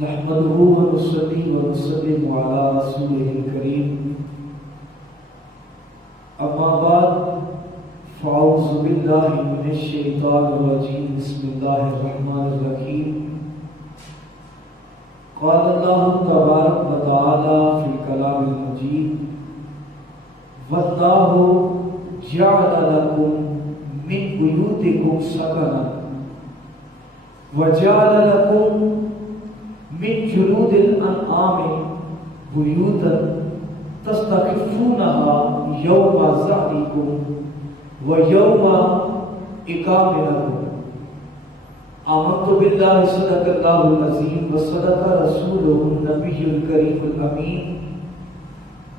نحمده ونصلي ونسلم على رسوله الكريم أما بعد فأعوذ بالله من الشيطان الرجيم بسم الله الرحمن الرحيم قال الله تبارك وتعالى في الكلام المجيد والله جعل لكم من بيوتكم سكنا وجعل لكم من جلود الأنعام بيوتا تستخفونها يوم ظهركم ويوم إقامتكم آمنت بالله صدق الله العظيم وصدق رسوله النبي الكريم الأمين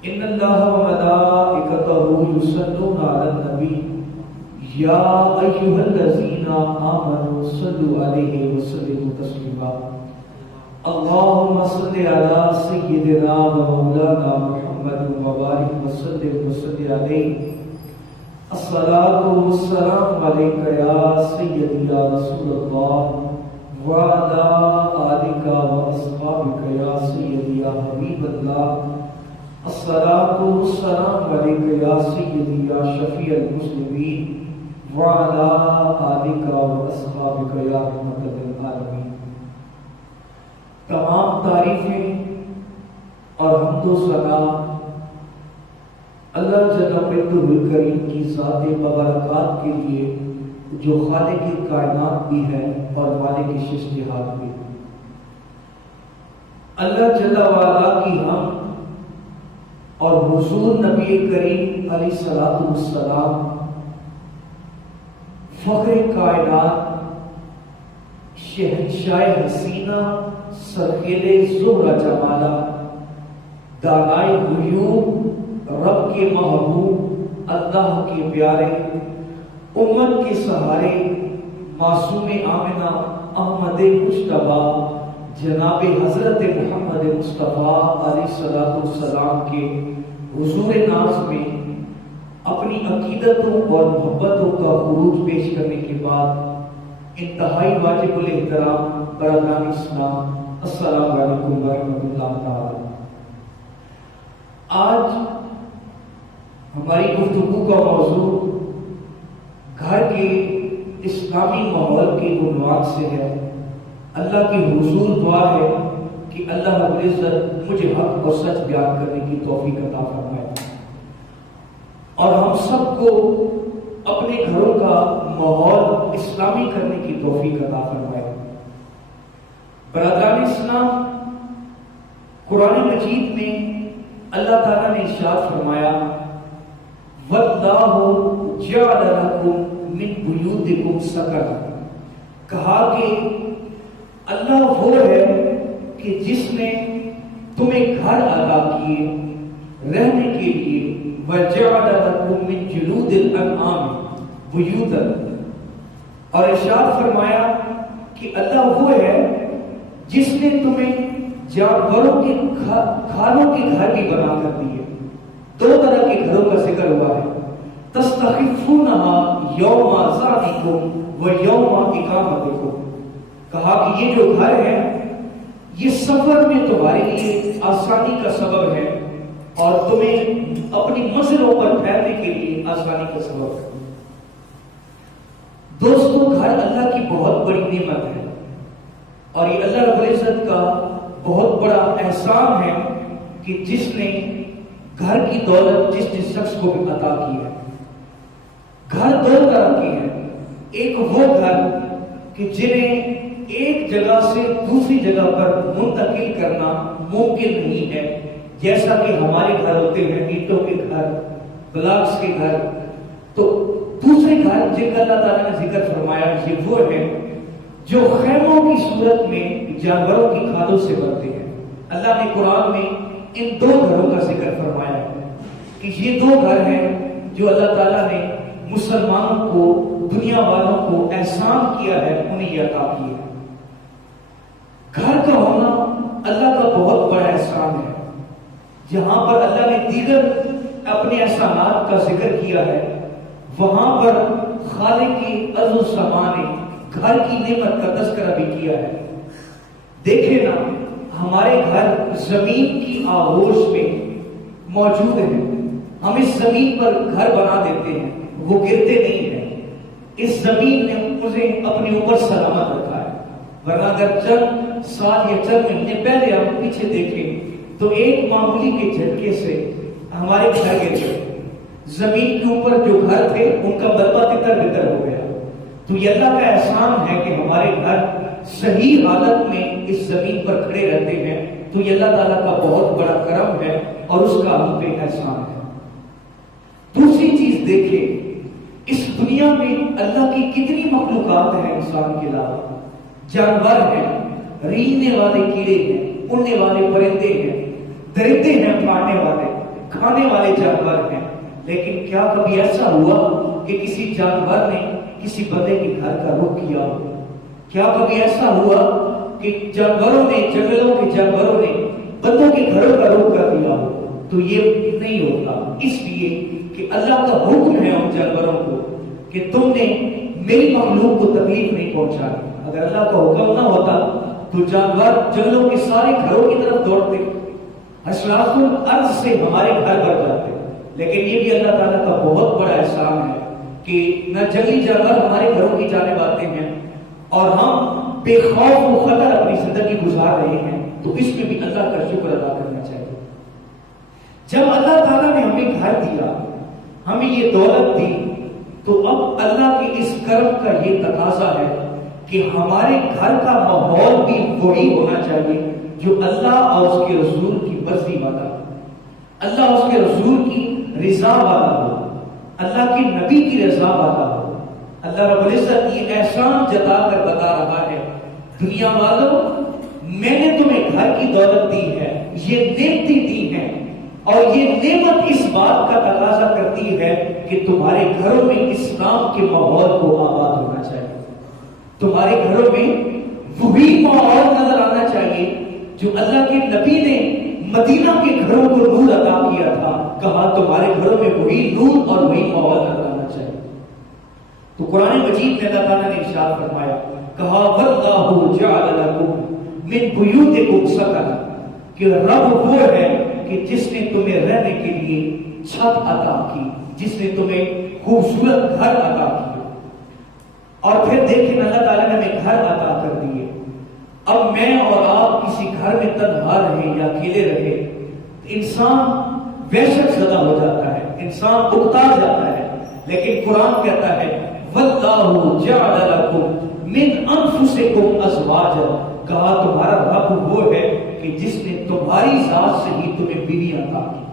إن الله وملائكته يصلون على النبي يا أيها الذين آمنوا صلوا عليه وسلموا تسليما اللهم صل على سيدنا ومولانا محمد وبارك وسلم عليه الصلاة والسلام عليك يا سيدي يا رسول الله وعلى آلك وأصحابك يا سيدي يا حبيب الله الصلاة والسلام عليك يا سيدي يا شفيع المسلمين وعلى آلك وأصحابك يا رحمة للعالمين تمام تعریفیں اور حمد و ثنا اللہ جل الکریم کی ذات مبارکات کے لیے جو خالق کائنات بھی ہے اور مالک ششتہات بھی. اللہ جل وعلا کی حمد اور حضور نبی کریم علیہ الصلوۃ والسلام فخر کائنات شہنشاہ حسینہ سرخیلے زہرہ جمالہ دانائے غیوب رب کے محبوب اللہ کے پیارے امت کے سہارے معصوم آمنہ احمد مجتبیٰ جناب حضرت محمد مصطفیٰ علیہ السلام کے حضور ناز میں اپنی عقیدتوں اور محبتوں کا خروج پیش کرنے کے بعد انتہائی واجب الاحترام برادران اسلام السلام علیکم ورحمۃ اللہ تعالی. آج ہماری گفتگو کا موضوع گھر کے اسلامی ماحول کے عنوان سے ہے. اللہ کی حضور دعا ہے کہ اللہ رب العزت مجھے حق اور سچ بیان کرنے کی توفیق عطا فرمائے اور ہم سب کو اپنے گھروں کا ماحول اسلامی کرنے کی توفیق عطا فرمائے. برادران اسلام، قرآن مجید میں اللہ تعالیٰ نے ارشاد فرمایا وَاللَّهُ جَعَلَ لَكُم مِّن بُيُوتِكُمْ سَكَنًا، کہا کہ اللہ وہ ہے کہ جس نے تمہیں گھر عطا کیے رہنے کے لیے وَجَعَلَ لَكُم مِّن جُلُودِ الْأَنْعَامِ بُيُوتًا، اور ارشاد فرمایا کہ اللہ وہ ہے جس نے تمہیں جانوروں کے کھالوں کے گھر بھی بنا کر دیے. دو طرح کے گھروں کا ذکر ہوا ہے. تستخفونہا یوم ظہرکم و یوم اقامتکم، کہا کہ یہ جو گھر ہے یہ سفر میں تمہارے لیے آسانی کا سبب ہے اور تمہیں اپنی منزلوں پر ٹھہرنے کے لیے آسانی کا سبب ہے. دوستو، گھر اللہ کی بہت بڑی نعمت ہے اور یہ اللہ رب العزت کا بہت بڑا احسان ہے کہ جس نے گھر کی دولت جس شخص کو بھی عطا کی ہے. گھر دو طرح کے ہیں. ایک وہ گھر کہ جنہیں ایک جگہ سے دوسری جگہ پر منتقل کرنا ممکن نہیں ہے، جیسا کہ ہمارے گھر ہوتے ہیں اینٹوں کے گھر، بلاکس کے گھر. تو دوسرے گھر جن کا اللہ تعالیٰ نے ذکر فرمایا یہ وہ ہے جو خیموں کی صورت میں جانوروں کی کھالوں سے بنتے ہیں. اللہ نے قرآن میں ان دو گھروں کا ذکر فرمایا ہے کہ یہ دو گھر ہیں جو اللہ تعالیٰ نے مسلمانوں کو، دنیا والوں کو احسان کیا ہے، انہیں یہ عطا کیا ہے. گھر کا ہونا اللہ کا بہت بڑا احسان ہے. جہاں پر اللہ نے دیگر اپنے احسانات کا ذکر کیا ہے وہاں پر خالق کی عز و سما نے گھر کی نعمت کا تذکرہ بھی کیا ہے. دیکھیں نا ہمارے گھر زمین کی آغوش میں موجود ہیں. ہم اس زمین پر گھر بنا دیتے ہیں، وہ گرتے نہیں ہیں. اس زمین نے مجھے اپنے اوپر سلامت رکھا ہے. ورنہ اگر چند سال یا چند مہینے پہلے ہم پیچھے دیکھیں تو ایک معمولی کے جھٹکے سے ہمارے گھر گر گئے. زمین کے اوپر جو گھر تھے ان کا ملبہ تتر بتر ہو گیا. تو یہ اللہ کا احسان ہے کہ ہمارے گھر صحیح حالت میں اس زمین پر کھڑے رہتے ہیں. تو یہ اللہ تعالیٰ کا بہت بڑا کرم ہے اور اس کا ہم پہ احسان ہے. دوسری چیز دیکھیں، اس دنیا میں اللہ کی کتنی مخلوقات ہیں انسان کے علاوہ. جانور ہیں، رینگنے والے کیڑے ہیں، اڑنے والے پرندے ہیں، درندے ہیں، پھاڑنے والے، کھانے والے جانور ہیں. لیکن کیا کبھی ایسا ہوا کہ کسی جانور نے کسی بندے کے گھر کا رخ کیا ہو؟ کیا کبھی ایسا ہوا کہ جانوروں نے، جنگلوں کے جانوروں نے بندوں کے گھروں کا رخ کر دیا ہو؟ تو یہ نہیں ہوتا، اس لیے کہ اللہ کا حکم ہے ان جانوروں کو کہ تم نے میری مخلوق کو تکلیف نہیں پہنچانی. اگر اللہ کا حکم نہ ہوتا تو جانور جنگلوں کے سارے گھروں کی طرف دوڑتے، اشراف الارض سے ہمارے گھر بڑھ جاتے. لیکن یہ بھی اللہ تعالیٰ کا بہت بڑا احسان ہے کہ نہ جنگلی جانور ہمارے گھروں کی جانب آتے ہیں اور ہم بے خوف و خطر اپنی زندگی گزار رہے ہیں. تو اس میں بھی اللہ کا شکر ادا کرنا چاہیے. جب اللہ تعالیٰ نے ہمیں گھر دیا، ہمیں یہ دولت دی، تو اب اللہ کے اس کرم کا یہ تقاضا ہے کہ ہمارے گھر کا ماحول بھی وہی ہونا چاہیے جو اللہ اور اس کے رسول کی مرضی والا ہو، اللہ اس کے رسول کی رضا والا ہو، اللہ کے نبی کی رضا والا ہو. اللہ رب العزت یہ احسان جتا کر بتا رہا ہے، دنیا والوں میں نے تمہیں گھر کی دولت دی ہے، یہ نعمتیں دی ہیں، اور یہ نعمت اس بات کا تقاضا کرتی ہے کہ تمہارے گھروں میں اسلام کے ماحول کو آباد ہونا چاہیے. تمہارے گھروں میں وہی ماحول نظر آنا چاہیے جو اللہ کے نبی نے مدینہ کے گھروں کو نور عطا کیا تھا. کہا تمہارے گھروں میں وہی نور اور وہی ماحول نظر آنا چاہیے. تو قرآن مجید میں اللہ تعالیٰ نے ارشاد فرمایا، کہا وَاللَّهُ جَعَلَ لَكُم مِّن بُيُوتِكُمْ سَكَنًا، کہ رب وہ ہے کہ جس نے تمہیں رہنے کے لیے چھت عطا کی، جس نے تمہیں خوبصورت گھر عطا کیا. اور پھر دیکھیں اللہ تعالیٰ نے ہمیں گھر عطا کر دیے. اب میں اور آپ کسی گھر میں تنہا رہے یا اکیلے رہے، انسان وحشت زدہ ہو جاتا ہے، انسان اکتا جاتا ہے. لیکن قرآن کہتا ہے وَاللَّهُ جَعَلَ لَكُم مِّنْ أَنفُسِكُمْ أَزْوَاجًا، کہا تمہارا رب وہ ہے کہ جس نے تمہاری ذات سے ہی تمہیں بیوی عطا کی.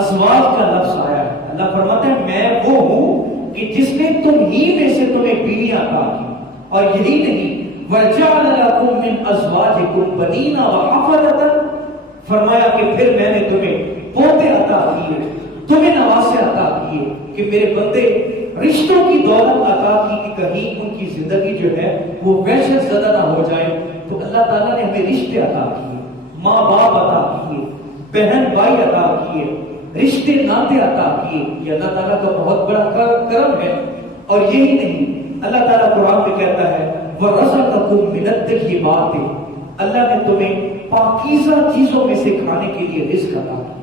ازواج کا لفظ آیا ہے. اللہ فرماتا ہے میں وہ ہوں کہ جس نے تم ہی میں سے تمہیں بیوی عطا کی. اور یہی نہیں، وَجَعَلَ لَكُم مِّنْ أَزْوَاجِكُمْ بَنِينَ وَحَفَدَةً، فرمایا کہ پھر میں نے تمہیں پوتے عطا کیے، تمہیں نواسے عطا کیے کہ میرے بندے رشتوں کی دولت عطا کی کہ کہیں ان کی زندگی جو ہے وہ وحشت زدہ نہ ہو جائے. تو اللہ تعالیٰ نے ہمیں رشتے عطا کیے، ماں باپ عطا کیے، بہن بھائی عطا کیے، رشتے ناطے عطا کیے. یہ اللہ تعالیٰ کا بہت بڑا کرم ہے. اور یہی نہیں، اللہ تعالیٰ قرآن میں کہتا ہے وَرَزَقَكُم مِّنَ الطَّيِّبَاتِ، اللہ نے تمہیں پاکیزہ چیزوں میں سے کھانے کے لیے رزق عطا کیا.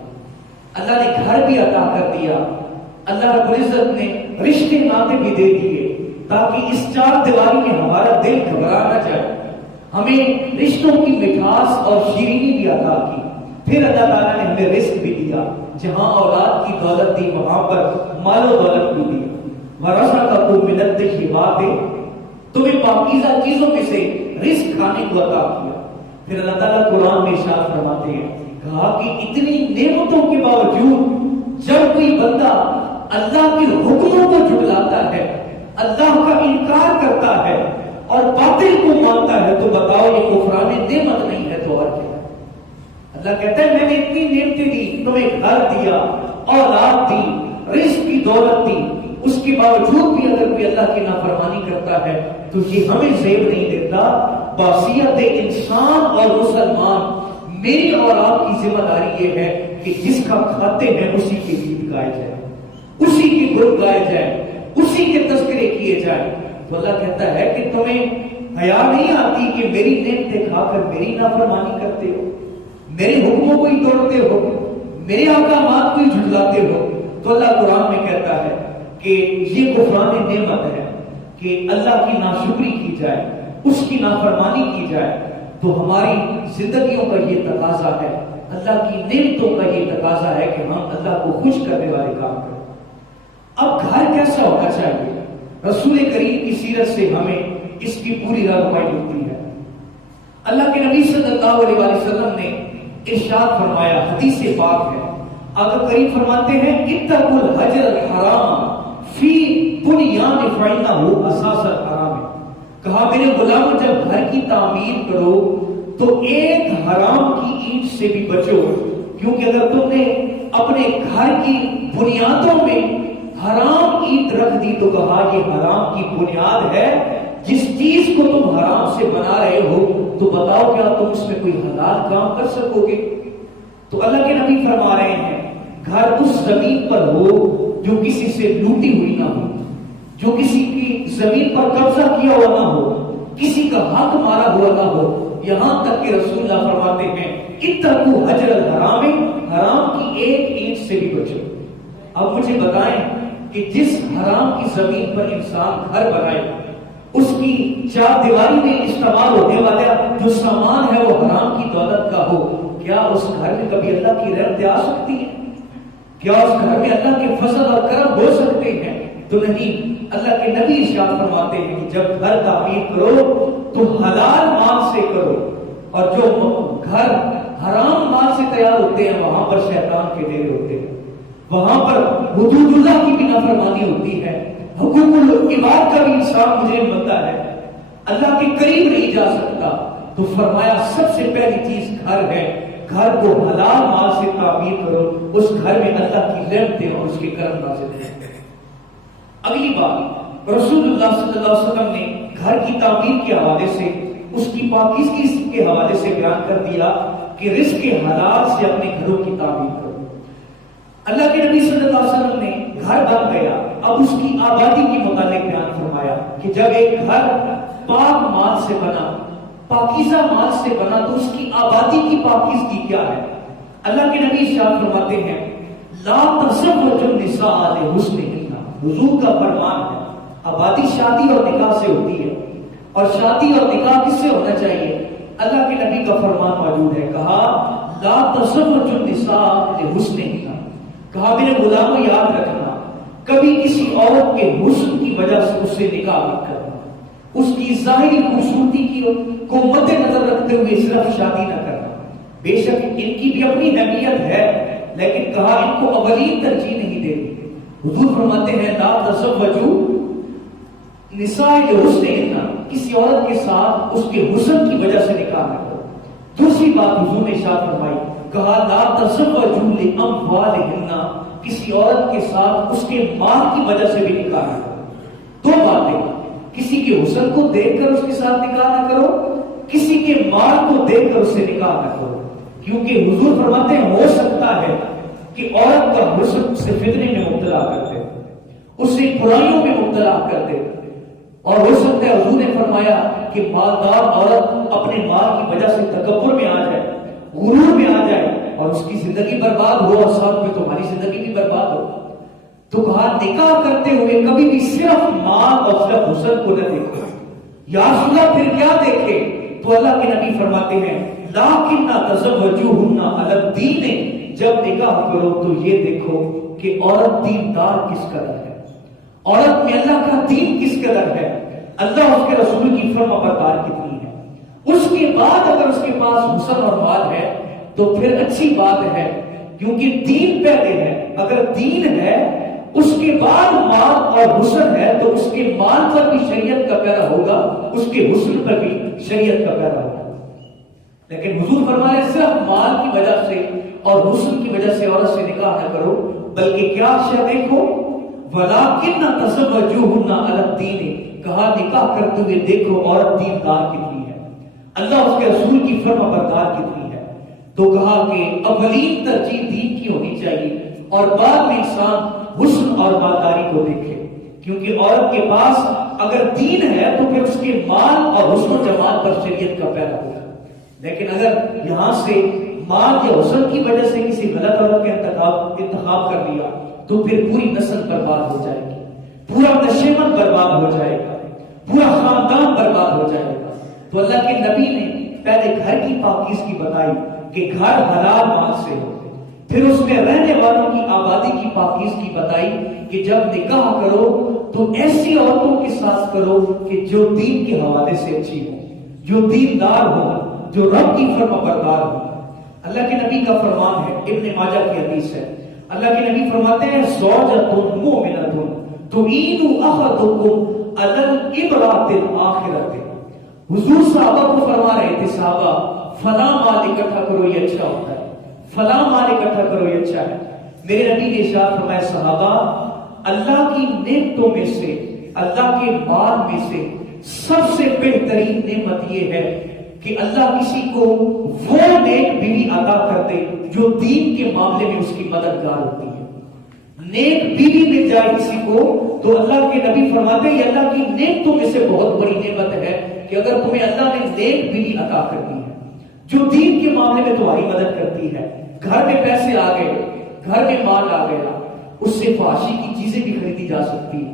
اللہ نے گھر بھی عطا کر دیا. اللہ رب العزت نے رشتے ناطے بھی دے دیے تاکہ اس چار دیواری میں ہمارا دل گھبرا نہ جائے. ہمیں رشتوں کی مٹھاس اور شیرینی بھی عطا کی. پھر اللہ تعالیٰ نے ہمیں رزق بھی دیا، جہاں اولاد کی دولت دی وہاں پر مال و دولت بھی دی. وَرَزَقَكُم مِّنَ الطَّيِّبَاتِ، تمہیں پاکیزہ چیزوں میں سے رزق کھانے کو عطا کیا. پھر اللہ تعالیٰ قرآن میں ارشاد فرماتے ہیں، کہا کہ اتنی نعمتوں کے باوجود جب کوئی بندہ اللہ کے حکموں کو جھٹلاتا ہے، اللہ کا انکار کرتا ہے اور باطل کو مانتا ہے، تو بتاؤ یہ کفران نعمت نہیں ہے تو اور کیا ہے؟ اللہ کہتا ہے میں نے اتنی نعمتیں دی، تمہیں گھر دیا، اولاد دی، رزق کی دولت دی، اس کے باوجود بھی اگر کوئی اللہ کی نافرمانی کرتا ہے تو یہ ہمیں زیب نہیں دیتا. باصیت انسان اور مسلمان، میری اور آپ کی ذمہ داری یہ ہے کہ جس کا کھاتے ہیں اسی کے گیت گائے جائیں، اسی کے گن گائے جائیں، اسی کے تذکرے کیے جائیں. تو اللہ کہتا ہے کہ تمہیں حیا نہیں آتی کہ میری نعمتیں کھا کر میری نافرمانی کرتے ہو، میرے حکموں کو ہی توڑتے ہو، میرے احکامات کو ہی جھٹلاتے ہو؟ تو اللہ قرآن میں کہتا ہے کہ یہ کفران نعمت ہے کہ اللہ کی ناشکری کی جائے، اس کی نافرمانی کی جائے۔ تو ہماری زندگیوں کا یہ تقاضا ہے، اللہ کی نعمتوں کا یہ تقاضا ہے کہ ہم اللہ کو خوش کرنے والے کام کریں۔ اب گھر کیسا ہونا چاہیے؟ رسول کریم کی سیرت سے ہمیں اس کی پوری رہنمائی ملتی ہے۔ اللہ کے نبی صلی اللہ علیہ وسلم نے ارشاد فرمایا، حدیث پاک ہے، آقا کریم فرماتے ہیں اتقوا الحجر الحرام فی بنیان فإنہ اساس الحرام۔ کہا میرے غلاموں جب گھر کی تعمیر کرو تو ایک حرام کی اینٹ سے بھی بچو، کیونکہ اگر تم نے اپنے گھر کی بنیادوں میں حرام اینٹ رکھ دی تو کہا یہ حرام کی بنیاد ہے، جس چیز کو تم حرام سے بنا رہے ہو تو بتاؤ کیا تم اس میں کوئی حلال کام کر سکو گے؟ تو اللہ کے نبی فرما رہے ہیں گھر اس زمین پر ہو جو کسی سے لوٹی ہوئی نہ ہو، جو کسی کی زمین پر قبضہ کیا ہوا نہ ہو، کسی کا حق مارا ہوا نہ ہو، یہاں تک کہ رسول اللہ فرماتے ہیں اتقوا حجر الحرام، حرام کی ایک اینٹ سے بھی بچو۔ اب مجھے بتائیں کہ جس حرام کی زمین پر انسان گھر بنائے، اس کی چار دیواری میں استعمال ہونے والا جو سامان ہے وہ حرام کی دولت کا ہو، کیا اس گھر میں کبھی اللہ کی رحمت آ سکتی ہے؟ کیا اس گھر میں اللہ کے فضل اور کرم ہو سکتے ہیں؟ تو نہیں۔ اللہ کے نبی ارشاد فرماتے ہیں کہ جب گھر تعمیر کرو تو حلال مال سے کرو، اور جو گھر حرام مال سے تیار ہوتے ہیں وہاں پر شیطان کے ڈیرے ہوتے ہیں، وہاں پر حدود اللہ کی بھی نافرمانی ہوتی ہے، حقوق العباد کا بھی انسان مجرم بنتا ہے، اللہ کے قریب نہیں جا سکتا۔ تو فرمایا سب سے پہلی چیز گھر ہے، گھر کو حلال مال سے تعمیر کرو، اس گھر میں اللہ کی رحمتیں اور اس کے کرم نازل ہیں۔ اگلی بات رسول اللہ صلی اللہ علیہ وسلم نے گھر کی تعمیر کے حوالے سے، اس کی پاکیزگی کے حوالے سے بیان کر دیا کہ رزق حلال سے اپنے گھروں کی تعمیر کرو۔ اللہ کے نبی صلی اللہ علیہ وسلم نے گھر بن گیا، اب اس کی آبادی کی متعلق بیان فرمایا کہ جب ایک گھر پاک مال سے بنا، پاکیزہ مال سے بنا، تو اس کی آبادی کی پاکیزگی کیا ہے؟ اللہ کے نبی ارشاد فرماتے ہیں لا تزوج النساء لحسنہن، حضور کا فرمان ہے آبادی شادی اور نکاح سے ہوتی ہے، اور شادی اور نکاح کس سے ہونا چاہیے؟ اللہ کے نبی کا فرمان موجود ہے، کہا لا تزوج النساء لحسنہن، کہا میرے غلاموں یاد رکھنا کبھی کسی عورت کے حسن کی وجہ سے اس سے نکاح مت کرنا، اس کی ظاہری خوبصورتی کی کو مد نظر رکھتے ہوئے صرف شادی نہ کرنا۔ بے شک ان کی بھی اپنی اہمیت ہے، لیکن کہا ان کو اولین ترجیح نہیں دینی۔ حضور فرماتے ہیں لا تزوجوا نساء لحسنہن، کسی عورت کے ساتھ اس کے حسن کی وجہ سے نکاح نہ کرو۔ دوسری بات حضور نے ارشاد فرمائی، کہا لا تزوجوا لاموالہن، کسی عورت کے ساتھ اس کے مال کی وجہ سے بھی نکاح نہ کرو۔ دو باتیں، کسی کے حسن کو دیکھ کر اس کے ساتھ نکاح نہ کرو، کسی کے مال کو دیکھ کر اس سے نکاح نہ کرو، کیونکہ حضور فرماتے ہیں ہو سکتا ہے کہ عورت کا حسن سے فتنے میں مبتلا کرتے، اسے برائیوں میں مبتلا کرتے، اور ہو سکتا ہے حضور نے فرمایا کہ مالدار عورت اپنے مال کی وجہ سے تکبر میں آ جائے، غرور میں آ جائے، اور اس کی زندگی برباد ہو، اور ساتھ میں تمہاری زندگی بھی برباد ہو۔ تو کہا نکاح کرتے ہوئے کبھی بھی صرف مال اور صرف حسن کو نہ دیکھو۔ یا رسول اللہ پھر کیا دیکھے؟ تو اللہ کے نبی فرماتے ہیں لیکن تزوجوہن علی الدین، جب نکاح کرو تو یہ دیکھو کہ عورت دیندار کس قدر ہے، عورت میں اللہ کا دین کس قدر ہے، اللہ اس کے رسول کی فرما بردار کتنی ہے۔ اس کے بعد اگر اس کے پاس حسن اور مال ہے تو پھر اچھی بات ہے، کیونکہ دین پہلے ہے۔ اگر دین ہے اس کے بعد مال اور حسن ہے تو اس کے مال پر بھی شریعت کا پیرا ہوگا، اس کے حسن پر بھی شریعت کا پیرا ہوگا۔ لیکن حضور فرمایا صرف مال کی وجہ سے اور حسن کی وجہ سے عورت سے نکاح نہ کرو، بلکہ کیا شے دیکھو، وَلَٰكِنَّ تَزَوَّجُوهُنَّ عَلَى الدِّينِ، کہا نکاح کرتے ہوئے دیکھو عورت دیندار کتنی ہے، اللہ اس کے رسول کی فرما بردار کتنی ہے۔ تو کہا کہ اولین ترجیح دین کی ہونی چاہیے، اور بعد میں انسان حسن اور مالداری کو دیکھے، کیونکہ عورت کے پاس اگر دین ہے تو پھر اس کے مال اور حسن و جمال پر شریعت کا پہلا ہوگا. لیکن اگر یہاں سے مال یا حسن کی وجہ سے کسی غلط عورت کا انتخاب کر لیا تو پھر پوری نسل برباد ہو جائے گی, پورا نشیمن برباد ہو جائے گا, پورا خاندان برباد ہو جائے گا. تو اللہ کے نبی نے پہلے گھر کی پاکیزگی بتائی کہ گھر حلال مال سے ہو, پھر اس میں رہنے والوں کی آبادی کی پاکیزگی بتائی کہ جب نکاح کرو تو ایسی عورتوں کے ساتھ کرو کہ جو دین کے حوالے سے اچھی ہو, جو دیندار ہو, جو رب کی فرما بردار ہو. اللہ کے نبی کا فرمان ہے, ابن ماجہ کی حدیث ہے, اللہ کے نبی فرماتے ہیں زوجۃ مؤمنۃ تعین احدکم علی الامرأۃ الآخرۃ. حضور صحابہ کو فرما رہے تھے, صحابہ فلاں مال اکٹھا کرو یہ اچھا ہوتا ہے, فلاں مال اکٹھا کرو یہ اچھا ہے. میرے نبی نے ارشاد فرمایا صحابہ اللہ کی نعمتوں میں سے, اللہ کے مال میں سے سب سے بہترین نعمت یہ ہے کہ اللہ کسی کو وہ نیک بیوی عطا کر دے جو دین کے معاملے میں اس کی مددگار ہوتی ہے. نیک بیوی مل جائے کسی کو تو اللہ کے نبی فرماتے ہیں یہ اللہ کی نعمتوں میں سے بہت بڑی نعمت ہے کہ اگر تمہیں اللہ نے نیک بیوی عطا کر دی ہے جو دین کے معاملے میں تمہاری مدد کرتی ہے. گھر میں پیسے آ گئے, گھر میں مال آ گیا, اس سے فحاشی کی چیزیں بھی خریدی جا سکتی ہے,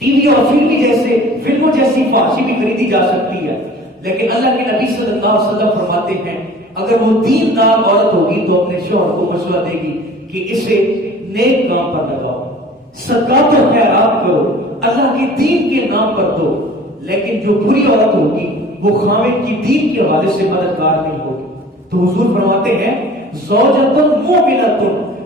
ٹی وی اور فلموں جیسی فحاشی بھی خریدی جا سکتی ہے. لیکن اللہ کے نبی صلی اللہ علیہ وسلم فرماتے ہیں اگر وہ دیندار عورت ہوگی تو اپنے شوہر کو مشورہ دے گی کہ اسے نیک کام پر لگاؤ, صدقات و خیرات کرو, اللہ کے دین کے نام پر دو. لیکن جو بری عورت ہوگی وہ خاوند کی دین کے حوالے سے مددگار نہیں ہوگی. تو حضور فرماتے ہیں زوجۃ مؤمنۃ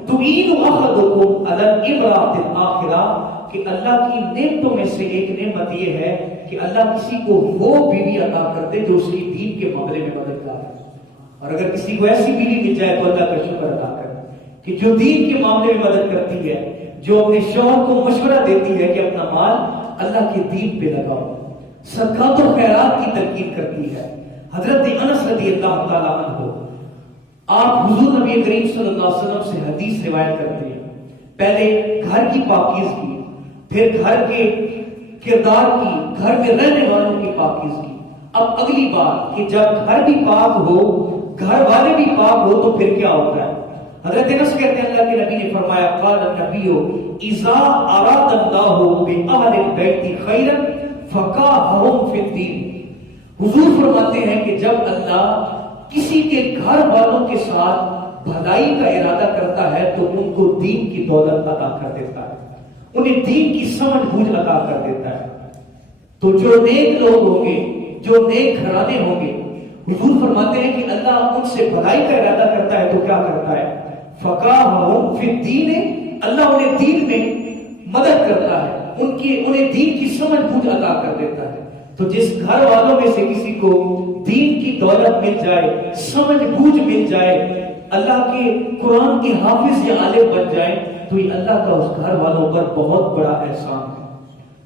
تعین احدکم علی الامرأۃ الآخرۃ, کہ اللہ کی نعمتوں میں سے ایک نعمت یہ ہے کہ اللہ کسی کو وہ بیوی عطا کر دے جو اس کی دین کے معاملے میں مددگار ہے. اور اگر کسی کو ایسی بیوی مل جائے تو اللہ کا شکر ادا کرے کہ جو دین کے معاملے میں مدد کرتی ہے, جو اپنے شوہر کو مشورہ دیتی ہے کہ اپنا مال اللہ کے دین پہ لگاؤ, صدقات و خیرات کی تلقین کرتی ہے. حضرت انس رضی اللہ تعالیٰ عنہ آپ حضور نبی کریم صلی اللہ علیہ وسلم سے حدیث روایت کرتے ہیں, پہلے گھر کی پاکیزگی, پھر گھر کے کردار کی, گھر میں رہنے والوں کی پاکیزگی. اب اگلی بات کہ جب گھر بھی پاک ہو, گھر والے بھی پاک ہو تو پھر کیا ہوتا ہے. حضرت انس کہتے ہیں اللہ کے نبی نے فرمایا قال النبی اذا اراد اللہ باہل البیت خیرا فقاہہم فی الدین. حضور فرماتے ہیں کہ جب اللہ کسی کے گھر والوں کے ساتھ بھلائی کا ارادہ کرتا ہے تو ان کو دین کی دولت عطا کر دیتا ہے, انہیں دین کی سمجھ بوجھ عطا کر دیتا ہے. تو جو نیک لوگ ہوں گے, جو نیک گھرانے ہوں گے, حضور فرماتے ہیں کہ اللہ ان سے بھلائی کا ارادہ کرتا ہے تو کیا کرتا ہے فقاہہم فی الدین, اللہ انہیں دین میں مدد کرتا ہے, انہیں دین کی سمجھ بوجھ عطا کر دیتا ہے. تو جس گھر والوں میں سے کسی کو دین کی دولت مل جائے, سمجھ بوجھ مل جائے, اللہ کے قرآن کے حافظ یا عالم بن جائے تو یہ اللہ کا اس گھر والوں پر بہت بڑا احسان ہے.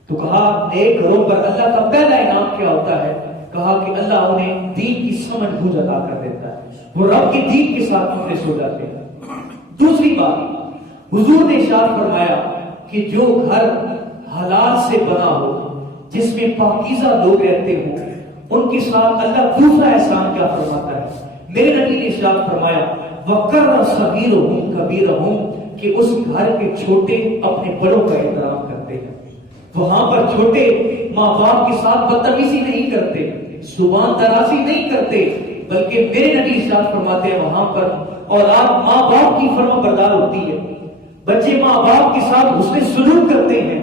تو کہا نیک گھروں پر اللہ کا پہلا انعام کیا ہوتا ہے, کہا کہ اللہ انہیں دین کی سمجھ بوجھ عطا کر دیتا ہے, وہ رب کے دین کے ساتھ مخلص ہو جاتے ہیں. دوسری بات حضور نے ارشاد فرمایا کہ جو گھر حلال سے بنا ہو, جس میں پاکیزہ لوگ رہتے ہوں, ان کے ساتھ اللہ دوسرا احسان کیا فرماتا ہے. میرے نبی نے ارشاد فرمایا وَقَرَّ صَغِيرُهُمْ كَبِيرَهُمْ, کہ اس گھر کے چھوٹے اپنے بڑوں کا احترام کرتے ہیں. وہاں پر چھوٹے ماں باپ کے ساتھ بدتمیزی نہیں کرتے, زبان درازی نہیں کرتے, بلکہ میرے نبی ارشاد فرماتے ہیں وہاں پر اولاد ماں باپ کی فرما بردار ہوتی ہے, بچے ماں باپ کے ساتھ حسن سلوک کرتے ہیں,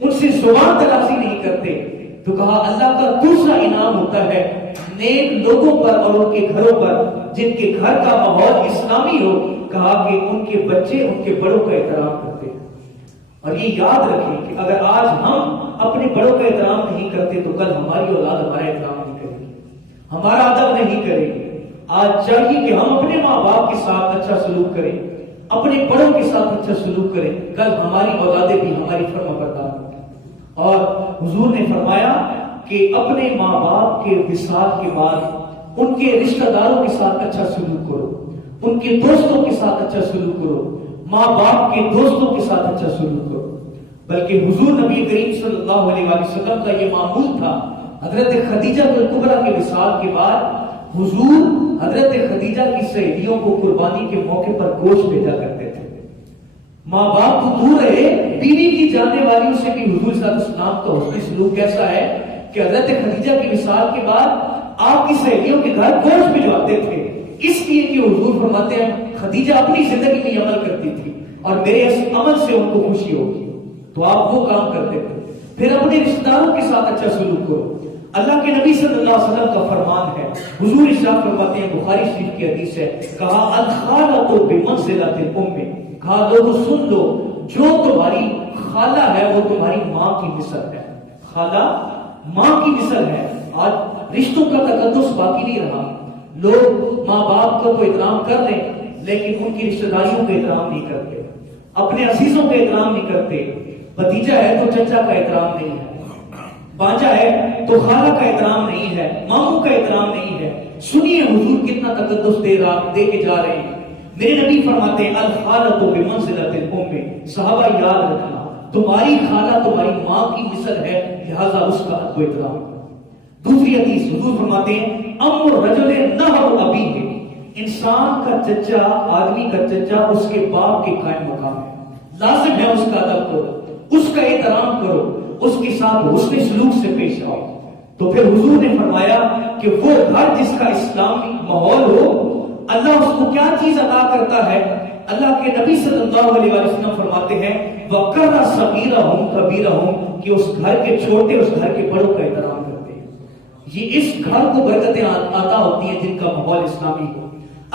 ان سے زبان درازی نہیں کرتے. تو کہا اللہ کا دوسرا انعام ہوتا ہے نیک لوگوں پر اور ان کے گھروں پر جن کے گھر کا ماحول اسلامی ہو, کہا کہ ان کے بچے ان کے بڑوں کا احترام کرتے ہیں. اور یہ یاد رکھیں کہ اگر آج ہم اپنے بڑوں کا احترام نہیں کرتے تو کل ہماری اولاد ہمارا احترام نہیں کرے گی, ہمارا ادب نہیں کرے گی. آج چاہیے کہ ہم اپنے ماں باپ کے ساتھ اچھا سلوک کریں, اپنے بڑوں کے ساتھ اچھا سلوک کریں, کل ہماری اولادیں بھی ہماری فرما بردار ہوں. اور حضور نے فرمایا کہ اپنے ماں باپ کے وصال کے بعد ان کے رشتہ داروں کے ساتھ اچھا سلوک کرو, ان کے دوستوں کے ساتھ اچھا سلوک کرو, ماں باپ کے دوستوں کے ساتھ اچھا سلوک کرو. بلکہ حضور نبی کریم صلی اللہ علیہ وآلہ وسلم کا یہ معمول تھا. حضرت خدیجہ الکبریٰ کے وصال کے بعد حضور حضرت خدیجہ کی سہیلیوں کو قربانی کے موقع پر گوشت بھیجا کرتے تھے. ماں باپ تو دور رہے، بیوی کی جانے والیوں سے بھی حضور صلی اللہ علیہ وسلم کا حسن سلوک کیسا ہے کہ حضرت خدیجہ کے وصال کے بعد آپ کی سہیلیوں کے گھر گوشت بھجواتے تھے، اس لیے کہ حضور فرماتے ہیں خدیجہ اپنی زندگی میں عمل کرتی تھی اور میرے اس عمل سے ان کو خوشی ہوگی، تو آپ وہ کام کرتے تھے. پھر اپنے رشتہ داروں کے ساتھ اچھا سلوک کرو. اللہ کے نبی صلی اللہ علیہ وسلم کا فرمان ہے، حضور ارشاد فرماتے ہیں، بخاری شریف کی حدیث ہے، کہا الخالۃ بمنزلۃ الام، کہا لوگوں سن لو، جو تمہاری خالہ ہے وہ تمہاری ماں کی مثل ہے. خالہ ماں کی مثل ہے. آج رشتوں کا تقدس باقی نہیں رہا. لوگ ماں باپ کا تو احترام کر لیں لیکن ان کی رشتہ داریوں کا احترام نہیں کرتے، اپنے عزیزوں کا احترام نہیں کرتے. بھتیجا ہے تو چچا کا احترام نہیں ہے، بانجا ہے تو خالہ کا احترام نہیں ہے، ماموں کا احترام نہیں ہے. سنیے حضور کتنا تقدس دے کے جا رہے ہیں. میرے نبی فرماتے ہیں الخالۃ بمنزلۃ الام، صحابہ یاد رکھنا تمہاری خالہ تمہاری ماں کی مثل ہے، لہذا اس کا ادب و احترام. دوسری حدیث حضور فرماتے ہیں ام الرجل نہر ابیہ، انسان کا چچا، آدمی کا چچا اس کے باپ کے قائم مقام ہے. لازم ہے اس کا ادب کرو، اس کا احترام کرو، اس کے ساتھ حسن سلوک سے پیش آؤ. تو پھر حضور نے فرمایا کہ وہ گھر جس کا اسلامی ماحول ہو، اللہ اس کو کیا چیز عطا کرتا ہے. اللہ کے نبی صلی اللہ علیہ وسلم فرماتے ہیں وَقَرَّ صَغِيرَهُمْ كَبِيرَهُمْ، کہ اس گھر کے چھوٹے اس گھر کے بڑوں کا احترام کرتے ہیں. یہ اس گھر کو برکتیں عطا ہوتی ہیں جن کا ماحول اسلامی ہو.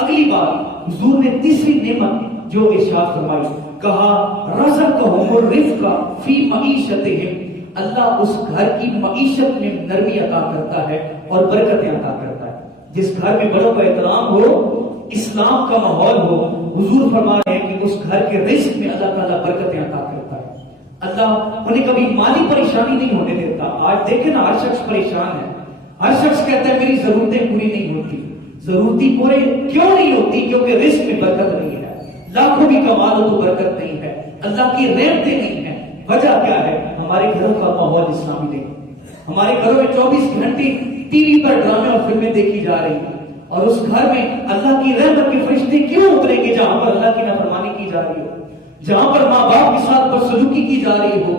اگلی بات حضور نے تیسری نعمت جو ارشاد فرمائی، کہا رزقہم الرفق فی معیشتہم، اللہ اس گھر کی معیشت میں نرمی عطا کرتا ہے اور برکتیں عطا کرتا ہے. جس گھر میں بڑوں کا احترام ہو، اسلام کا ماحول ہو، حضور فرما رہے ہیں کہ اس گھر کے رزق میں اللہ تعالیٰ برکتیں عطا کرتا ہے. اللہ انہیں کبھی مالی پریشانی نہیں ہونے دیتا. آج دیکھیں نا ہر شخص پریشان ہے، ہر شخص کہتا ہے میری ضرورتیں پوری نہیں ہوتی. ضرورتیں پورے کیوں نہیں ہوتی؟ کیونکہ رزق میں برکت نہیں ہے. لاکھوں بھی کما لو تو برکت نہیں ہے، اللہ کی رحمتیں نہیں ہیں. وجہ کیا ہے؟ ہمارے گھروں کا ماحول اسلامی نہیں. ہمارے گھروں میں 24 گھنٹے ٹی وی پر ڈرامے اور فلمیں دیکھی جا رہی ہیں، اور اس گھر میں اللہ کی رحمت کے فرشتے کیوں اتریں گے جہاں پر اللہ کی نافرمانی کی جا رہی ہو، جہاں پر ماں باپ کے ساتھ بدسلوکی کی جا رہی ہو،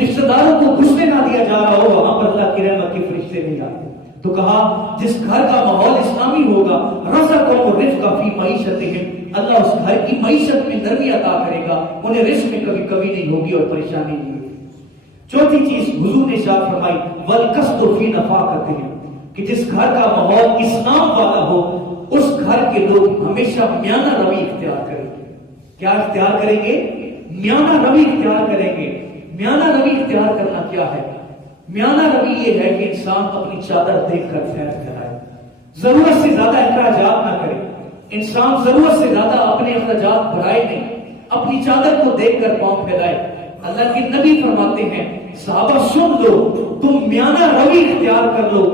رشتہ داروں کو گھسنے نہ دیا جا رہا ہو، وہاں پر اللہ کی رحمت کے فرشتے نہیں آتے. تو کہا جس گھر کا ماحول اسلامی ہوگا رزقہم الرفق فی معیشتہم، اللہ اس گھر کی معیشت میں نرمی عطا کرے گا، انہیں رزق میں کبھی کمی نہیں ہوگی اور پریشانی نہیں ہوگی. چوتھی چیز حضور نے ارشاد فرمائی والقسط فی نفقتہم، کہ جس گھر کا ماحول اسلام والا ہو اس گھر کے لوگ ہمیشہ میانہ روی اختیار کریں گے. کیا اختیار کریں گے؟ میانہ روی اختیار کریں گے. میانہ روی اختیار کرنا کیا ہے؟ میانہ روی یہ ہے کہ انسان اپنی چادر دیکھ کر خیر پھیلائے، ضرورت سے زیادہ اخراجات نہ کرے. انسان ضرورت سے زیادہ اپنے اخراجات بڑھائے نہیں، اپنی چادر کو دیکھ کر پاؤں پھیلائے. اللہ کے نبی فرماتے ہیں صحابہ سن لو، تم میانہ روی اختیار کر لو،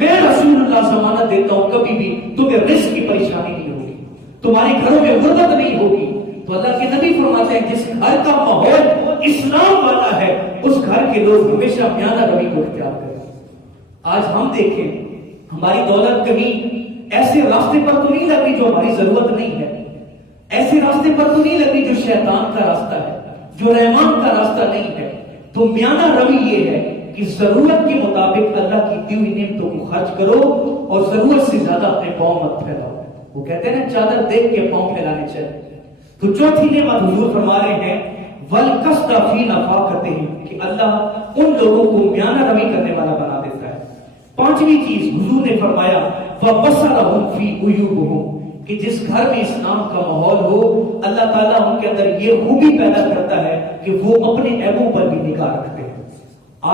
میں رسول اللہ ضمانت دیتا ہوں کبھی بھی تمہیں رزق کی پریشانی نہیں ہوگی، تمہارے گھروں میں غربت نہیں ہوگی. تو اللہ کے نبی فرماتے ہیں جس گھر کا ماحول اسلام والا ہے اس گھر کے لوگ ہمیشہ میانہ روی کو اختیار کریں. آج ہم دیکھیں ہماری دولت کہیں ایسے راستے پر تو نہیں لگ رہی جو ہماری ضرورت نہیں ہے، ایسے راستے پر تو نہیں لگ رہی جو شیطان کا راستہ ہے، جو رحمان کا راستہ نہیں ہے. تو میانہ روی یہ ہے کہ ضرورت کے مطابق اللہ کی دی ہوئی نعمتوں کو خرچ کرو اور ضرورت سے زیادہ اپنے پاؤں مت پھیلاؤ. وہ کہتے ہیں نا چادر دیکھ کے پاؤں پھیلانے چاہیے. تو چوتھی نعمت حضور فرما رہے ہیں والقسط فی نفقتہم، کہ اللہ ان لوگوں کو میانہ روی کرنے والا بنا دیتا ہے. پانچویں چیز حضور نے فرمایا وبصرہم فی عیوبہم، کہ جس گھر میں اسلام کا ماحول ہو اللہ تعالیٰ ان کے اندر یہ خوبی پیدا کرتا ہے کہ وہ اپنے عیبوں پر بھی نگاہ رکھتے ہیں.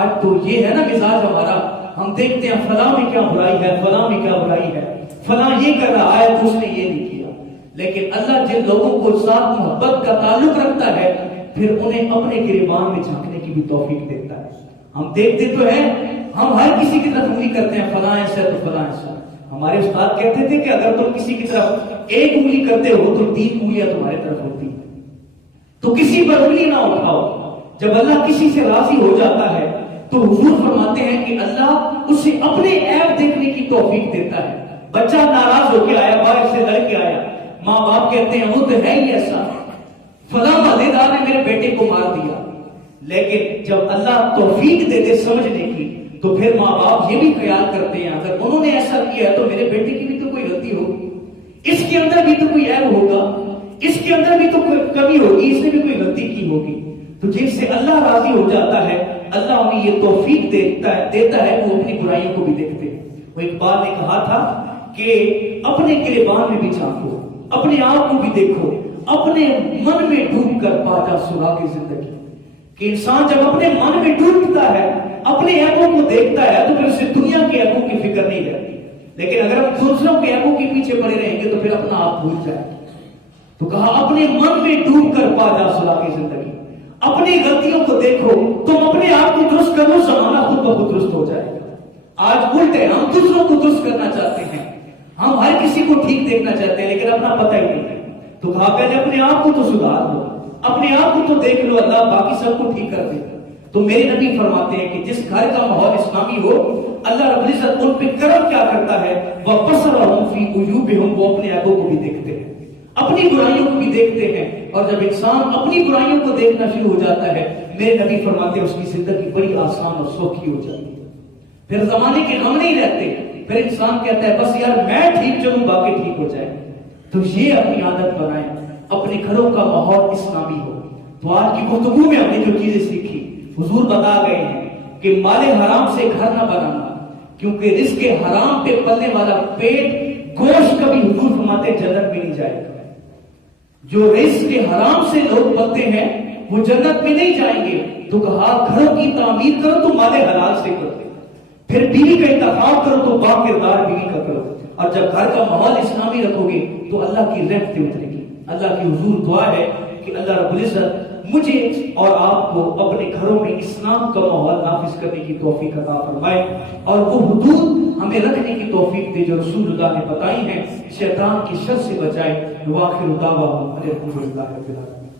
آج تو یہ ہے نا مزاج ہمارا، ہم دیکھتے ہیں فلاں میں کیا برائی ہے، فلاں میں کیا برائی ہے، فلاں یہ کر رہا ہے تو اس نے یہ نہیں کیا. لیکن اللہ جن لوگوں کو ساتھ محبت کا تعلق رکھتا ہے پھر انہیں اپنے گریبان میں جھانکنے کی بھی توفیق دیتا ہے. ہم دیکھتے تو ہیں، ہم ہر کسی کی طرف انگلی کرتے ہیں فلاں ایسا ہے تو فلاں ایسا. ہمارے استاد کہتے تھے کہ اگر تم کسی کی طرف ایک انگلی کرتے ہو تو 3 انگلیاں تمہارے طرف ہوتی ہیں. تو کسی پر انگلی نہ اٹھاؤ. جب اللہ کسی سے راضی ہو جاتا ہے تو حضور فرماتے ہیں کہ اللہ اسے اپنے عیب دیکھنے کی توفیق دیتا ہے. بچہ ناراض ہو کے آیا، باہر سے لڑ کے آیا، ماں باپ کہتے ہیں وہ تو ہے ہی ایسا، فلاں مالدار نے میرے بیٹے کو مار دیا. لیکن جب اللہ توفیق دیتے سمجھنے کی تو پھر ماں باپ یہ بھی خیال کرتے ہیں اگر انہوں نے ایسا کیا ہے تو میرے بیٹے کی بھی تو کوئی غلطی ہوگی، اس کے اندر بھی تو کوئی عیب ہوگا، اس کے اندر بھی تو کوئی کمی ہوگی، اس نے بھی کوئی غلطی کی ہوگی. تو جس سے اللہ راضی ہو جاتا ہے اللہ انہیں یہ توفیق دیتا ہے وہ اپنی برائیوں کو بھی دیکھتے ہیں. وہ اقبال نے کہا تھا کہ اپنے گریبان میں بھی جھانکو، اپنے آپ کو بھی دیکھو، اپنے من میں ڈوب کر پا جا سراغ زندگی. کہ انسان جب اپنے من میں ڈوبتا ہے، اپنے عیبوں کو دیکھتا ہے تو پھر اسے دنیا کے عیبوں کی فکر نہیں رہتی. لیکن اگر ہم دوسروں کے عیبوں کے پیچھے پڑے رہیں گے تو پھر اپنا آپ بھول جائیں گے. تو کہا اپنے من میں ڈوب کر پا جا سراغ زندگی. اپنی غلطیوں کو دیکھو، تم اپنے آپ کو درست کرو، زمانہ خود بخود درست ہو جائے گا. آج الٹے ہم دوسروں کو درست کرنا چاہتے ہیں، ہم ہر کسی کو ٹھیک دیکھنا چاہتے ہیں لیکن اپنا پتہ ہی نہیں ہے. تو کہا پہلے اپنے آپ کو تو سدھار لو، اپنے آپ کو تو دیکھ لو، اللہ باقی سب کو ٹھیک کر دے گا. تو میرے نبی فرماتے ہیں کہ جس گھر کا ماحول اسلامی ہو اللہ رب العزت ان پہ کرم کیا کرتا ہے، وَبَصَرَهُمْ فِي عُيُوبِهِمْ، وہ اپنے عیبوں کو بھی دیکھتے ہیں، اپنی برائیوں کو بھی دیکھتے ہیں. اور جب انسان اپنی برائیوں کو دیکھنا شروع ہو جاتا ہے میرے نبی فرماتے ہیں اس کی زندگی بڑی آسان اور سوکھی ہو جاتی ہے. پھر زمانے کے غم نہیں رہتے، پھر انسان کہتا ہے بس یار میں ٹھیک چلوں باقی ٹھیک ہو جائے. تو یہ اپنی عادت بنائیں، اپنے گھروں کا ماحول اسلامی ہو. تو آج کی گفتگو میں ہم نے جو چیزیں سیکھی حضور بتا گئے ہیں کہ مال حرام سے گھر نہ بنانا، کیونکہ رزق حرام پہ پلنے والا پیٹ گوشت کبھی حضور فرماتے جنت میں نہیں جائے گا. جو رزق حرام سے لوگ پلتے ہیں وہ جنت میں نہیں جائیں گے. تو کہا گھروں کی تعمیر کرو تو مال حلال سے کرو، پھر بیوی کا انتخاب کرو تو با کردار بیوی کا کرو. اور جب گھر کا ماحول اسلامی رکھو گے تو اللہ کی رحمتیں اترے گی. اللہ کی حضور دعا ہے کہ اللہ رب العزت مجھے اور آپ کو اپنے گھروں میں اسلام کا ماحول نافذ کرنے کی توفیق عطا فرمائے اور وہ حدود ہمیں رکھنے کی توفیق دے جو رسول اللہ نے بتائی ہیں، شیطان کی شر سے بچائے. وآخر دعواہم الحمدللہ رب العالمین.